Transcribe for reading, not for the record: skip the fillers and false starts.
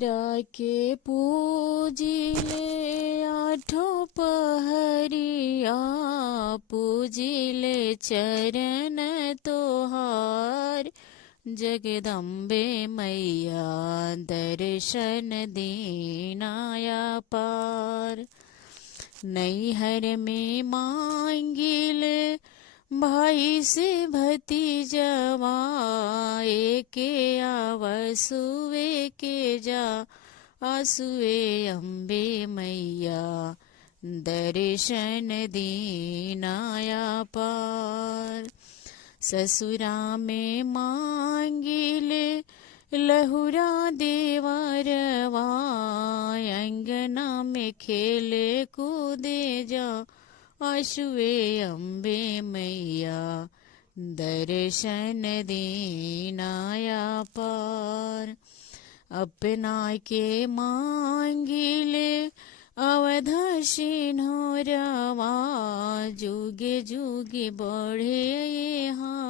तोहरा के पूजिले आठो पहरिया, पूजिले चरण तोहार। जगदम्बे मैया दर्शन दीनाया पार। नैहर में मांगिले भाई से भतीजवा, एके आवसुए के जा आसुए अम्बे मैया दर्शन दीनाया पार। ससुरा में मांगिले लहुरा देवरवा, अंगना में खेले कूदे जा आशुए अम्बे मैया दर्शन दीनाया पार। अपना के मांगिले अवध सिन्होरवा, जुगे जुगे बढ़े यहाँ